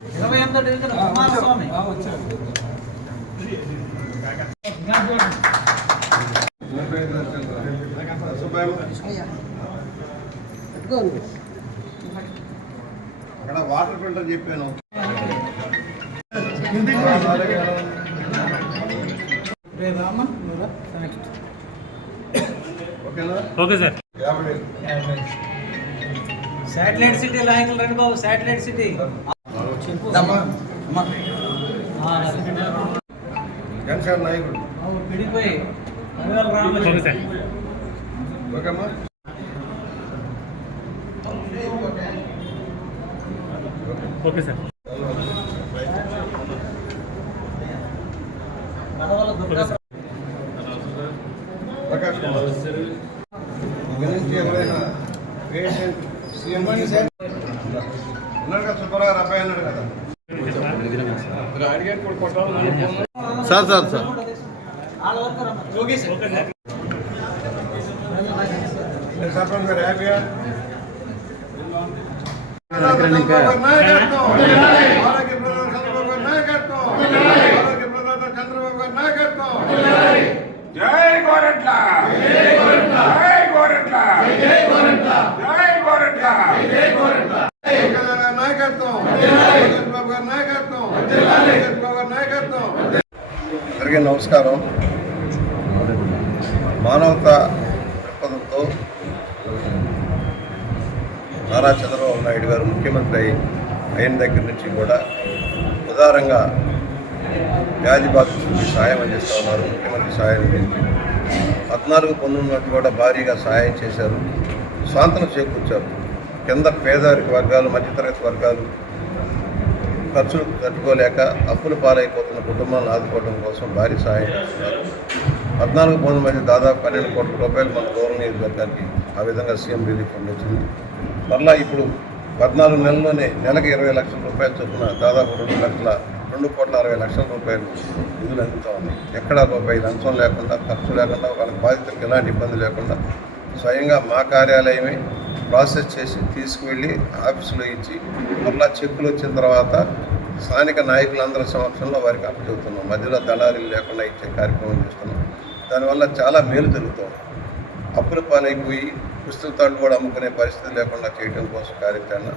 28వ division Kumaraswamy అక్కడ water filter చెప్పాను. Okay sir. Satellite city లాంగ్ రండి బాబు. శాటిలైట్ సిటీ జనసేన నాయకుడు పిడిపోయి ఓకే సార్. ఓకేమ్మా. Okay sir. ప్రకాష్ కుమార్ గురించి ఎవరైనా సీఎం ఉన్నాడు కదా, సుబ్బారావు అబ్బాయి అన్నాడు కదా. సార్ సార్ సార్ సర్పంచ్ గారు హ్యాపీగా చంద్రబాబు గారి నాయకత్వం. జై గోరెట్ల, జై గోరెట్ల, జై గోరెట్ల, నాయకత్వం, చంద్రబాబు గారి నాయకత్వం, చంద్రబాబు గారి నాయకత్వం. అందరికీ నమస్కారం. మానవతా దృక్పథంతో నారా చంద్రబాబు నాయుడు గారు ముఖ్యమంత్రి అయిన దగ్గర నుంచి కూడా ఉదారంగా వ్యాధి బాధితులకు సహాయం అందిస్తూ ఉన్నారు. ముఖ్యమంత్రి సహాయం అందించి 14-19 కూడా భారీగా సహాయం చేశారు, స్వాంతనం చేకూర్చారు. కింద పేదరిక వర్గాలు, మధ్యతరగతి వర్గాలు ఖర్చులు తట్టుకోలేక అప్పుల పాలైపోతున్న కుటుంబాలను ఆదుకోవడం కోసం భారీ సహాయం చేస్తున్నారు. 14-19 దాదాపు 12 కోట్ల రూపాయలు మన గౌరవ నియోజకవర్గానికి ఆ విధంగా సీఎం రిలీఫ్ ఫండ్ వచ్చింది. మరలా ఇప్పుడు 14 నెలల్లోనే నెలకు 20 లక్షల రూపాయలు చొప్పున దాదాపు 2,60,00,000 రూపాయలు నిధులు అందుతూ ఉన్నాయి. ఎక్కడా రూపాయి లంచం లేకుండా, ఖర్చు లేకుండా, వాళ్ళకి బాధితులకు ఎలాంటి ఇబ్బంది లేకుండా స్వయంగా మా కార్యాలయమే ప్రాసెస్ చేసి తీసుకువెళ్ళి ఆఫీసులో ఇచ్చి మరలా చెక్కులు వచ్చిన తర్వాత స్థానిక నాయకులందరి సమక్షంలో వారికి అప్పచెబుతున్నాం. మధ్యలో దళారీలు లేకుండా ఇచ్చే కార్యక్రమం చేస్తున్నాం. దానివల్ల చాలా మేలు జరుగుతుంది. అప్పుల పాలైపోయి పుస్తకాలు కూడా అమ్ముకునే పరిస్థితి లేకుండా చేయడం కోసం కార్యాచరణ.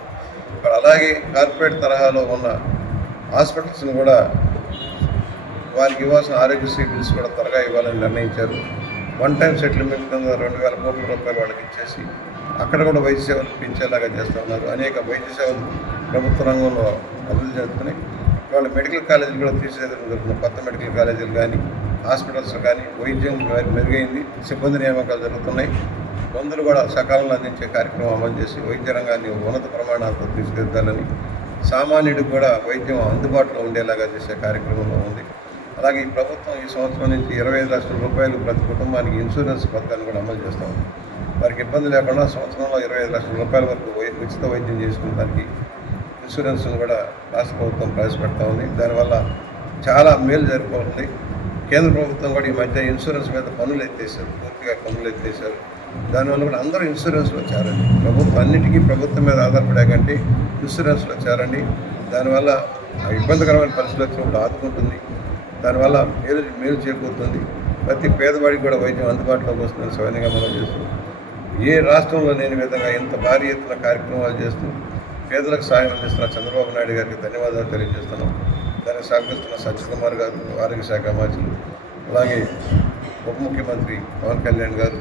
ఇక్కడ అలాగే కార్పొరేట్ తరహాలో ఉన్న హాస్పిటల్స్ని కూడా వారికి ఇవ్వాల్సిన ఆరోగ్యశ్రీ బిల్స్ కూడా త్వరగా ఇవ్వాలని నిర్ణయించారు. వన్ టైం సెటిల్మెంట్ కింద 2,000 కోట్ల రూపాయలు వాళ్ళకి ఇచ్చేసి అక్కడ కూడా వైద్య సేవలు పెంచేలాగా చేస్తూ ఉన్నారు. అనేక వైద్య సేవలు ప్రభుత్వ రంగంలో అభివృద్ధి చెందుతున్నాయి. ఇవాళ మెడికల్ కాలేజీలు కూడా తీసేయడం జరుగుతుంది. కొత్త మెడికల్ కాలేజీలు కానీ, హాస్పిటల్స్ కానీ వైద్యం మెరుగైంది. సిబ్బంది నియామకాలు జరుగుతున్నాయి. మందులు కూడా సకాలంలో అందించే కార్యక్రమం అమలు చేసి వైద్య రంగాన్ని ఉన్నత ప్రమాణాలతో తీసుకెళ్తాలని, సామాన్యుడికి కూడా వైద్యం అందుబాటులో ఉండేలాగా చేసే కార్యక్రమంలో ఉంది. అలాగే ఈ ప్రభుత్వం ఈ సంవత్సరం నుంచి 25 లక్షల రూపాయలు ప్రతి కుటుంబానికి ఇన్సూరెన్స్ పథకాన్ని కూడా అమలు చేస్తూ ఉంది. వారికి ఇబ్బంది లేకుండా సంవత్సరంలో 25 లక్షల రూపాయల వరకు ఉచిత వైద్యం చేసుకునేదానికి ఇన్సూరెన్స్ను కూడా రాష్ట్ర ప్రభుత్వం ప్రవేశపెడతా ఉంది. దానివల్ల చాలా మేలు జరుగుతుంది. కేంద్ర ప్రభుత్వం కూడా ఈ మధ్య ఇన్సూరెన్స్ మీద పన్నులు ఎత్తేసారు, పూర్తిగా పన్నులు ఎత్తేసారు. దానివల్ల కూడా అందరూ ఇన్సూరెన్స్లో చేరండి. అన్నిటికీ ప్రభుత్వం మీద ఆధారపడే కంటే ఇన్సూరెన్స్లో చేరండి. దానివల్ల ఇబ్బందికరమైన పరిస్థితులు వచ్చినప్పుడు ఆదుకుంటుంది. దానివల్ల మేలు చేకూరుతుంది. ప్రతి పేదవాడికి కూడా వైద్యం అందుబాటులోకి వస్తుందని స్వయంగా మనం చేస్తూ ఏ రాష్ట్రంలో లేని విధంగా ఇంత భారీ ఎత్తున కార్యక్రమాలు చేస్తూ పేదలకు సాయం అందిస్తున్న చంద్రబాబు నాయుడు గారికి ధన్యవాదాలు తెలియజేస్తున్నాం. దానికి సహకరిస్తున్న సత్యకుమార్ గారు, ఆరోగ్య శాఖ మంత్రులు, అలాగే ఉప ముఖ్యమంత్రి పవన్ కళ్యాణ్ గారు,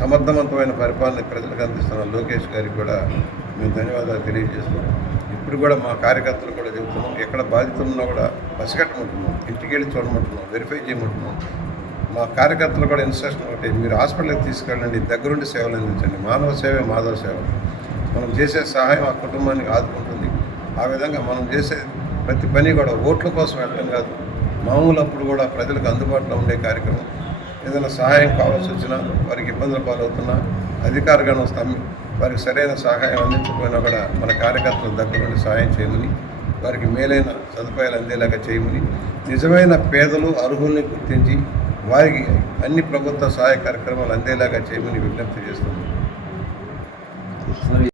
సమర్థవంతమైన పరిపాలన ప్రజలకు అందిస్తున్న లోకేష్ గారికి కూడా మేము ధన్యవాదాలు తెలియజేస్తున్నాం. ఇప్పుడు కూడా మా కార్యకర్తలు కూడా చెబుతున్నాం, ఎక్కడ బాధితులున్నా కూడా పసిగట్టమంటున్నాం, ఇంటికి వెళ్ళి చూడమంటున్నాం, వెరిఫై చేయమంటున్నాం. మా కార్యకర్తలు కూడా ఇన్స్ట్రక్షన్ ఒకటి, మీరు హాస్పిటల్కి తీసుకెళ్ళండి, దగ్గరుండి సేవలు అందించండి. మానవ సేవే మాధవ సేవ. మనం చేసే సహాయం ఆ కుటుంబానికి ఆదుకుంటుంది. ఆ విధంగా మనం చేసే ప్రతి పని కూడా ఓట్ల కోసం వెళ్ళడం కాదు, మామూలు అప్పుడు కూడా ప్రజలకు అందుబాటులో ఉండే కార్యక్రమం. ఏదైనా సహాయం కావాల్సి వచ్చినా, వారికి ఇబ్బందులు పాలవుతున్నా, అధికారిగాను వారికి సరైన సహాయం అందించకపోయినా కూడా మన కార్యకర్తల దగ్గర నుండి సహాయం చేయమని, వారికి మేలైన సదుపాయాలు అందేలాగా చేయమని, నిజమైన పేదలు అర్హుల్ని గుర్తించి వారికి అన్ని ప్రభుత్వ సహాయ కార్యక్రమాలు అందేలాగా చేయమని విజ్ఞప్తి చేస్తున్నాం.